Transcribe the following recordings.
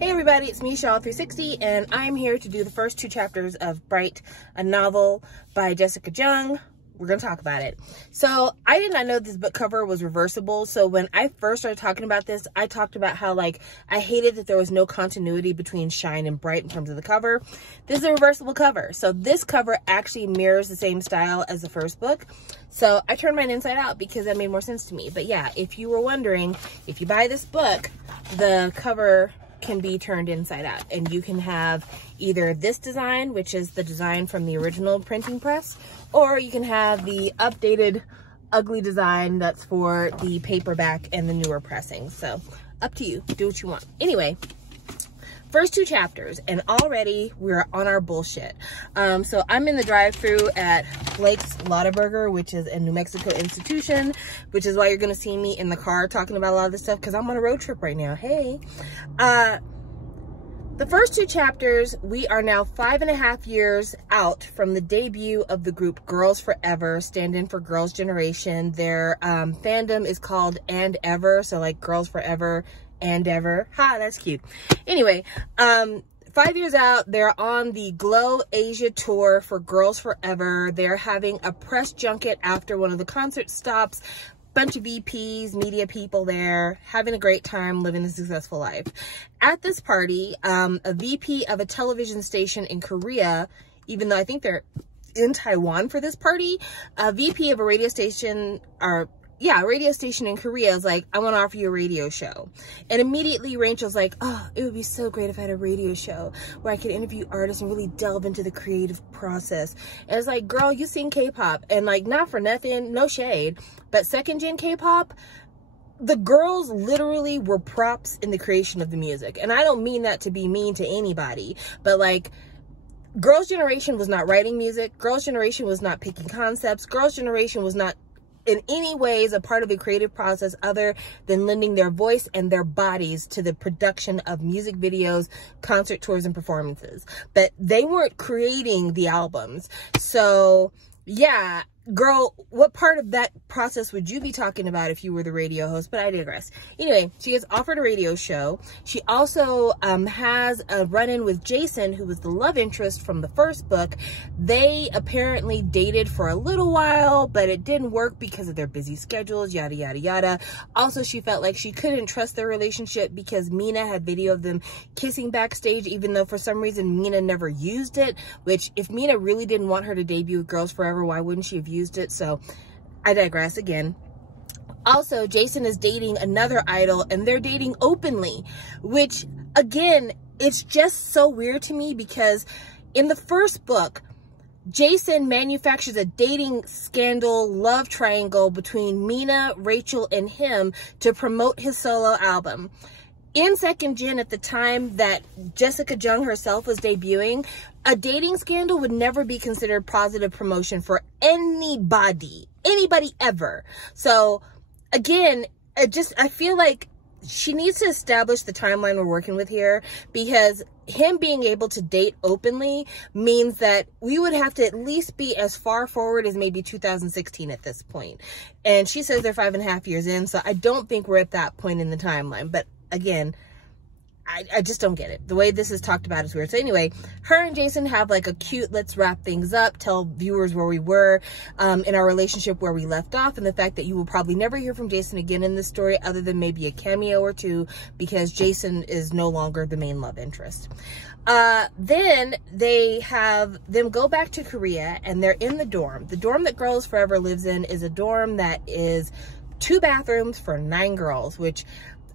Hey everybody, it's me, Shaw360, and I'm here to do the first two chapters of Bright, a novel by Jessica Jung. We're going to talk about it. So I did not know this book cover was reversible. So when I first started talking about this, I talked about how I hated that there was no continuity between Shine and Bright in terms of the cover. This is a reversible cover. So this cover actually mirrors the same style as the first book. So I turned mine inside out because that made more sense to me. But yeah, if you were wondering, if you buy this book, the cover can be turned inside out, and you can have either this design, which is the design from the original printing press, or you can have the updated ugly design that's for the paperback and the newer pressing. So up to you, do what you want. Anyway, first two chapters, and already we're on our bullshit. So I'm in the drive-thru at Blake's Lotaburger, which is a New Mexico institution, which is why you're gonna see me in the car talking about a lot of this stuff, because I'm on a road trip right now. Hey. The first two chapters, we are now 5.5 years out from the debut of the group Girls Forever, stand-in for Girls' Generation. Their fandom is called And Ever, so like Girls Forever and Ever. Ha, that's cute. Anyway, 5 years out, they're on the Glow Asia tour for Girls Forever. They're having a press junket after one of the concert stops. Bunch of VPs, media people there, having a great time, living a successful life. At this party, a VP of a television station in Korea, even though I think they're in Taiwan for this party, a VP of a radio station, a radio station in Korea is like, I want to offer you a radio show. And immediately Rachel's like, oh, it would be so great if I had a radio show where I could interview artists and really delve into the creative process. And it's like, girl, you sing K-pop, and like, not for nothing, no shade, but second gen K-pop, the girls literally were props in the creation of the music. And I don't mean that to be mean to anybody, but like, Girls' Generation was not writing music. Girls' Generation was not picking concepts. Girls' Generation was not in any ways a part of the creative process other than lending their voice and their bodies to the production of music videos, concert tours, and performances. But they weren't creating the albums. So yeah, girl, what part of that process would you be talking about if you were the radio host? But I digress. Anyway, she gets offered a radio show. She also has a run-in with Jason, who was the love interest from the first book. They apparently dated for a little while, but it didn't work because of their busy schedules, yada, yada, yada. Also, she felt like she couldn't trust their relationship because Mina had video of them kissing backstage, even though for some reason Mina never used it, which if Mina really didn't want her to debut with Girls Forever, why wouldn't she have used it? So I digress again. Also, Jason is dating another idol, and they're dating openly, which again, it's just so weird to me because in the first book, Jason manufactures a dating scandal love triangle between Mina, Rachel, and him to promote his solo album. In second gen, at the time that Jessica Jung herself was debuting, a dating scandal would never be considered positive promotion for anybody ever. So again, I feel like she needs to establish the timeline we're working with here, because him being able to date openly means that we would have to at least be as far forward as maybe 2016 at this point. And she says they're 5.5 years in, so I don't think we're at that point in the timeline. But again, I just don't get it. The way this is talked about is weird. So anyway, her and Jason have like a cute, let's wrap things up, tell viewers where we were in our relationship, where we left off, and the fact that you will probably never hear from Jason again in this story other than maybe a cameo or two, because Jason is no longer the main love interest. Then they have them go back to Korea, and they're in the dorm. The dorm that Girls Forever lives in is a dorm that is 2 bathrooms for 9 girls, which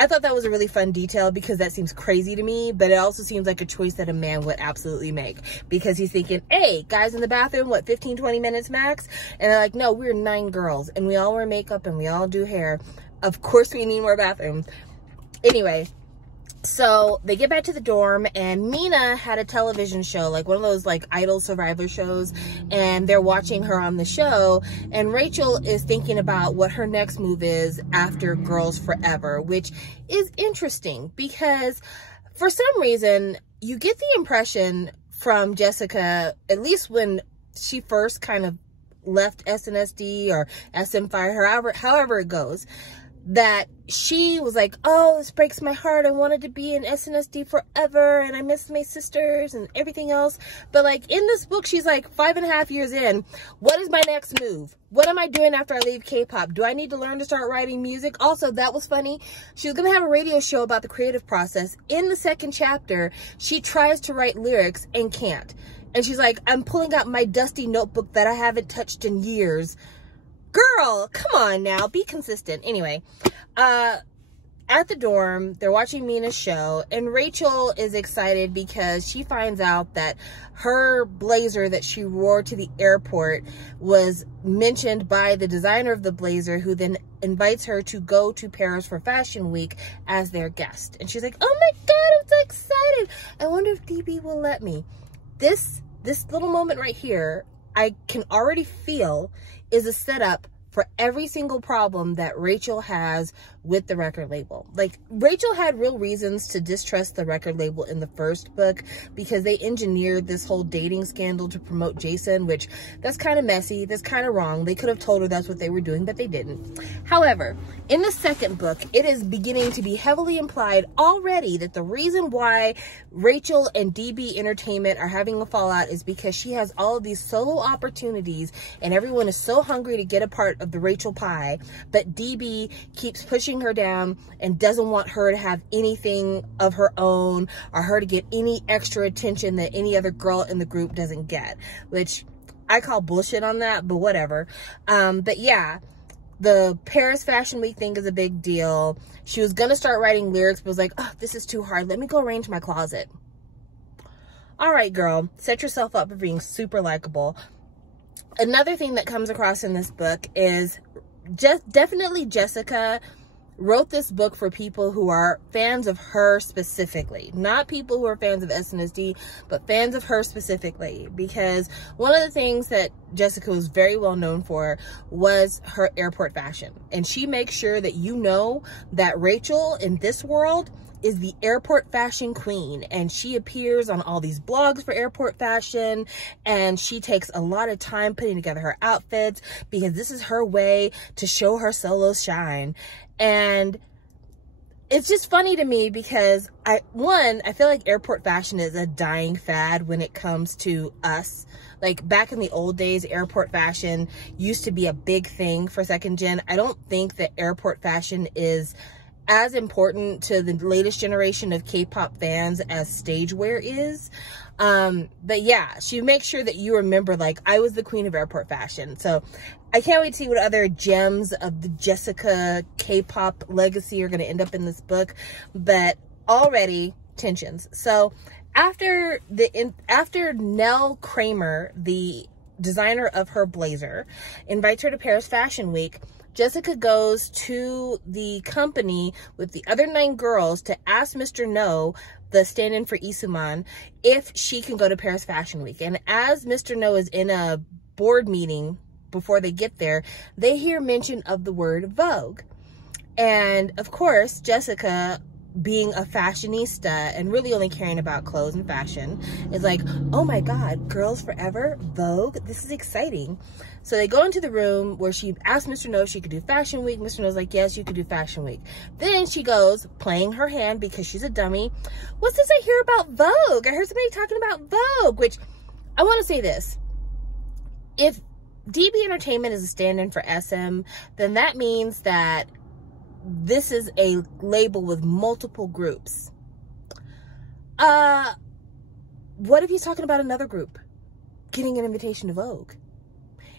I thought that was a really fun detail because that seems crazy to me, but it also seems like a choice that a man would absolutely make, because he's thinking, hey, guys in the bathroom, what, 15, 20 minutes max? And they're like, no, we're 9 girls and we all wear makeup and we all do hair. Of course we need more bathrooms. Anyway, so they get back to the dorm, and Mina had a television show, like one of those like Idol Survivor shows, and they're watching her on the show, and Rachel is thinking about what her next move is after Girls Forever, which is interesting because for some reason you get the impression from Jessica, at least when she first kind of left SNSD or SM Fire, however it goes, that she was like, oh, this breaks my heart. I wanted to be in SNSD forever, and I miss my sisters and everything else. But like in this book, she's like 5.5 years in. What is my next move? What am I doing after I leave K-pop? Do I need to learn to start writing music? Also, that was funny. She was going to have a radio show about the creative process. In the second chapter, she tries to write lyrics and can't. And she's like, I'm pulling out my dusty notebook that I haven't touched in years. Girl, come on now, be consistent. Anyway, at the dorm, they're watching Mina's show, and Rachel is excited because she finds out that her blazer that she wore to the airport was mentioned by the designer of the blazer, who then invites her to go to Paris for Fashion Week as their guest. And she's like, oh my God, I'm so excited. I wonder if DB will let me. This little moment right here, I can already feel is a setup for every single problem that Rachel has with the record label. Like, Rachel had real reasons to distrust the record label in the first book because they engineered this whole dating scandal to promote Jason, which that's kind of messy. That's kind of wrong. They could have told her that's what they were doing, but they didn't. However, in the second book, it is beginning to be heavily implied already that the reason why Rachel and DB Entertainment are having a fallout is because she has all of these solo opportunities and everyone is so hungry to get a part of the Rachel pie, but DB keeps pushing her down and doesn't want her to have anything of her own or her to get any extra attention that any other girl in the group doesn't get, which I call bullshit on that, but whatever. But yeah, the Paris Fashion Week thing is a big deal. She was gonna start writing lyrics, but was like, oh, this is too hard. Let me go arrange my closet. All right, girl, set yourself up for being super likable. Another thing that comes across in this book is definitely Jessica wrote this book for people who are fans of her specifically, not people who are fans of SNSD, but fans of her specifically, because one of the things that Jessica was very well known for was her airport fashion. And she makes sure that you know that Rachel in this world is the airport fashion queen, and she appears on all these blogs for airport fashion, and she takes a lot of time putting together her outfits because this is her way to show her solo shine. And it's just funny to me because I feel like airport fashion is a dying fad when it comes to us. Like back in the old days, airport fashion used to be a big thing for second gen. I don't think that airport fashion is as important to the latest generation of K-pop fans as stage wear is. But yeah, she makes sure that you remember, like, I was the queen of airport fashion. So I can't wait to see what other gems of the Jessica K-pop legacy are going to end up in this book. But already tensions. So after Nell Kramer, the designer of her blazer, invites her to Paris Fashion Week, Jessica goes to the company with the other 9 girls to ask Mr. No, the stand-in for Isuman, if she can go to Paris Fashion Week. And as Mr. No is in a board meeting before they get there, they hear mention of the word Vogue. And of course, Jessica, being a fashionista and really only caring about clothes and fashion, is like, oh my God, Girls Forever, Vogue, this is exciting. So they go into the room where she asked Mr. No if she could do Fashion Week. Mr. No's like, yes, you could do Fashion Week. Then she goes, playing her hand because she's a dummy, what's this I hear about Vogue? I heard somebody talking about Vogue, which I want to say this. If DB Entertainment is a stand-in for SM, then that means that this is a label with multiple groups. What if he's talking about another group getting an invitation to Vogue?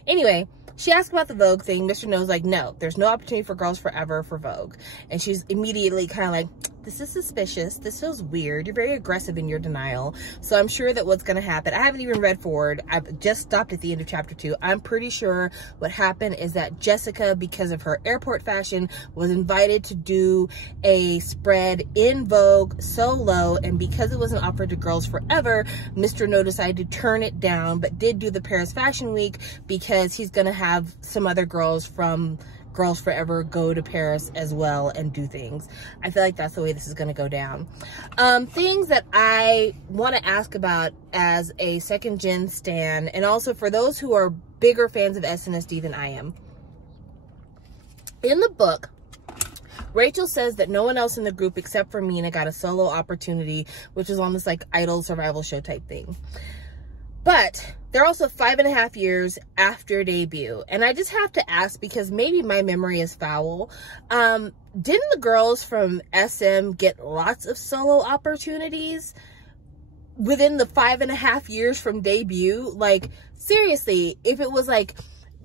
Anyway, she asked about the Vogue thing. Mr. No's like, no, there's no opportunity for Girls Forever for Vogue. And she's immediately kind of like, this is suspicious. This feels weird. You're very aggressive in your denial. So I'm sure that what's going to happen, I haven't even read forward. I've just stopped at the end of chapter 2. I'm pretty sure what happened is that Jessica, because of her airport fashion, was invited to do a spread in Vogue solo. And because it wasn't offered to Girls Forever, Mr. No decided to turn it down, but did do the Paris Fashion Week because he's going to have some other girls from Girls Forever go to Paris as well and do things. I feel like that's the way this is going to go down. Things that I want to ask about as a second gen stan, and also for those who are bigger fans of SNSD than I am. In the book, Rachel says that no one else in the group except for Mina got a solo opportunity, which was on this like idol survival show type thing. But they're also 5.5 years after debut. And I just have to ask, because maybe my memory is foul. Didn't the girls from SM get lots of solo opportunities within the 5.5 years from debut? Like, seriously, if it was like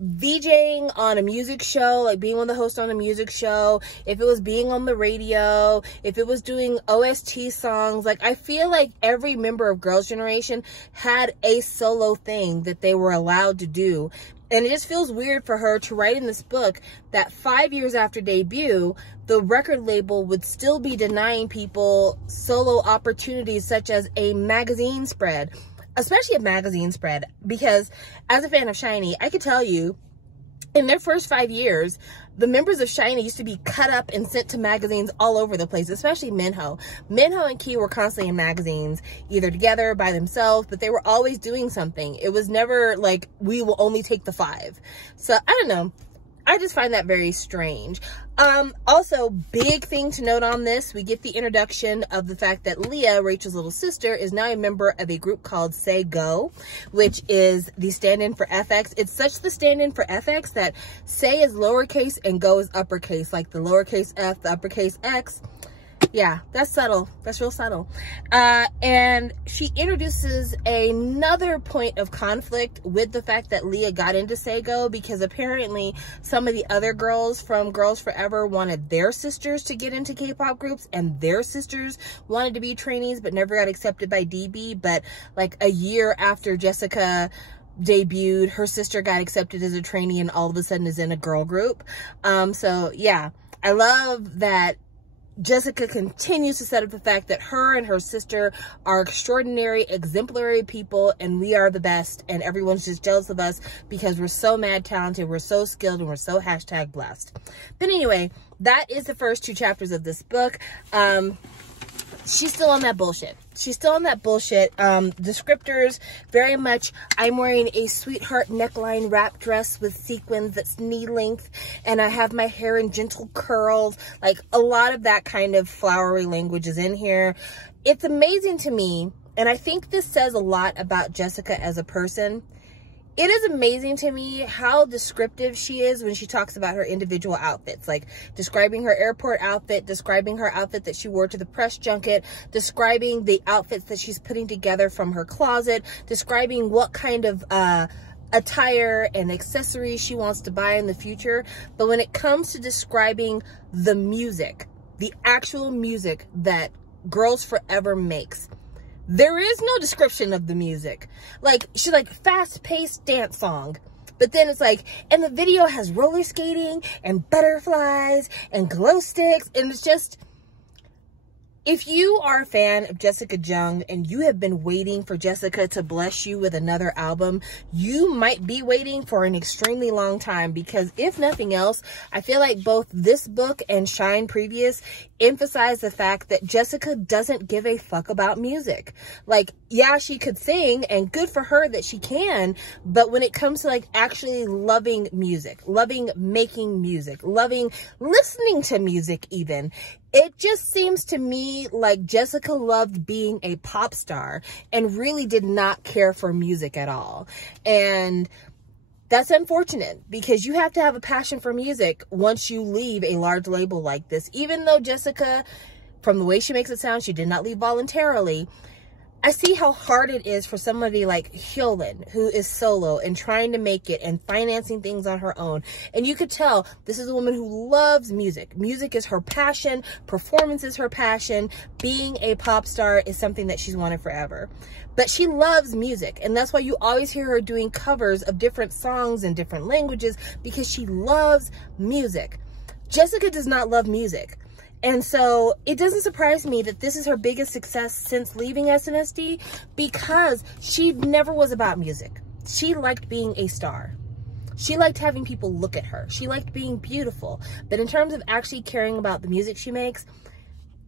VJing on a music show, like being one of the hosts on a music show, if it was being on the radio, if it was doing OST songs, like I feel like every member of Girls' Generation had a solo thing that they were allowed to do. And it just feels weird for her to write in this book that 5 years after debut, the record label would still be denying people solo opportunities such as a magazine spread. Especially a magazine spread, because as a fan of SHINee, I could tell you, in their first 5 years, the members of SHINee used to be cut up and sent to magazines all over the place, especially Minho. Minho and Key were constantly in magazines, either together, by themselves, but they were always doing something. It was never like, we will only take the 5. So, I don't know. I just find that very strange. Also, big thing to note on this, we get the introduction of the fact that Leah, Rachel's little sister, is now a member of a group called Say Go, which is the stand-in for FX. It's such the stand-in for FX that Say is lowercase and Go is uppercase, like the lowercase f, the uppercase x. Yeah, that's subtle. That's real subtle. And she introduces another point of conflict with the fact that Leah got into Say Go, because apparently some of the other girls from Girls Forever wanted their sisters to get into K-pop groups, and their sisters wanted to be trainees but never got accepted by DB. But like a year after Jessica debuted, her sister got accepted as a trainee and all of a sudden is in a girl group. So yeah, I love that Jessica continues to set up the fact that her and her sister are extraordinary, exemplary people, and we are the best, and everyone's just jealous of us because we're so mad talented, we're so skilled, and we're so #blessed. But anyway, that is the first 2 chapters of this book. She's still on that bullshit. She's still on that bullshit. Descriptors, very much, I'm wearing a sweetheart neckline wrap dress with sequins that's knee length, and I have my hair in gentle curls. Like, a lot of that kind of flowery language is in here. It's amazing to me, and I think this says a lot about Jessica as a person. It is amazing to me how descriptive she is when she talks about her individual outfits, like describing her airport outfit, describing her outfit that she wore to the press junket, describing the outfits that she's putting together from her closet, describing what kind of attire and accessories she wants to buy in the future. But when it comes to describing the music, the actual music that Girls Forever makes, there is no description of the music. Like, she's like, fast-paced dance song. But then it's like, and the video has roller skating and butterflies and glow sticks. And it's just, if you are a fan of Jessica Jung and you have been waiting for Jessica to bless you with another album, you might be waiting for an extremely long time, because if nothing else, I feel like both this book and Shine Previous emphasize the fact that Jessica doesn't give a fuck about music. Like, yeah, she could sing, and good for her that she can, but when it comes to like actually loving music, loving making music, loving listening to music even, it just seems to me like Jessica loved being a pop star and really did not care for music at all. And that's unfortunate, because you have to have a passion for music once you leave a large label like this. Even though Jessica, from the way she makes it sound, she did not leave voluntarily. I see how hard it is for somebody like Hyolyn, who is solo and trying to make it and financing things on her own. And you could tell this is a woman who loves music. Music is her passion. Performance is her passion. Being a pop star is something that she's wanted forever. But she loves music, and that's why you always hear her doing covers of different songs in different languages, because she loves music. Jessica does not love music. And so it doesn't surprise me that this is her biggest success since leaving SNSD, because she never was about music. She liked being a star. She liked having people look at her. She liked being beautiful. But in terms of actually caring about the music she makes,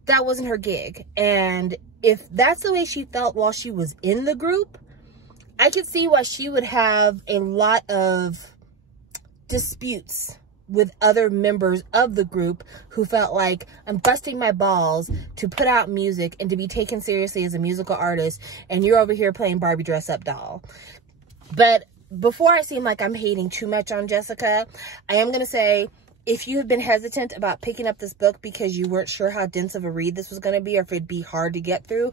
that wasn't her gig. And if that's the way she felt while she was in the group, I could see why she would have a lot of disputes with other members of the group who felt like, I'm busting my balls to put out music and to be taken seriously as a musical artist, and you're over here playing Barbie dress-up doll. But before I seem like I'm hating too much on Jessica, I am going to say, if you have been hesitant about picking up this book because you weren't sure how dense of a read this was going to be, or if it'd be hard to get through,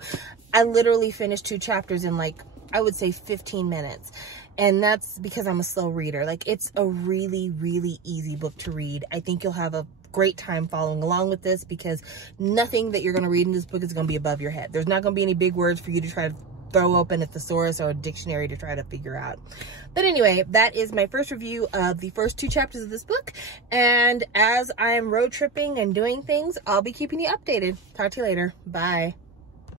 I literally finished 2 chapters in, like, I would say 15 minutes. And that's because I'm a slow reader. Like, it's a really, really easy book to read. I think you'll have a great time following along with this, because nothing that you're going to read in this book is going to be above your head. There's not going to be any big words for you to try to throw open a thesaurus or a dictionary to try to figure out. But anyway, that is my first review of the first 2 chapters of this book. And as I'm road tripping and doing things, I'll be keeping you updated. Talk to you later. Bye.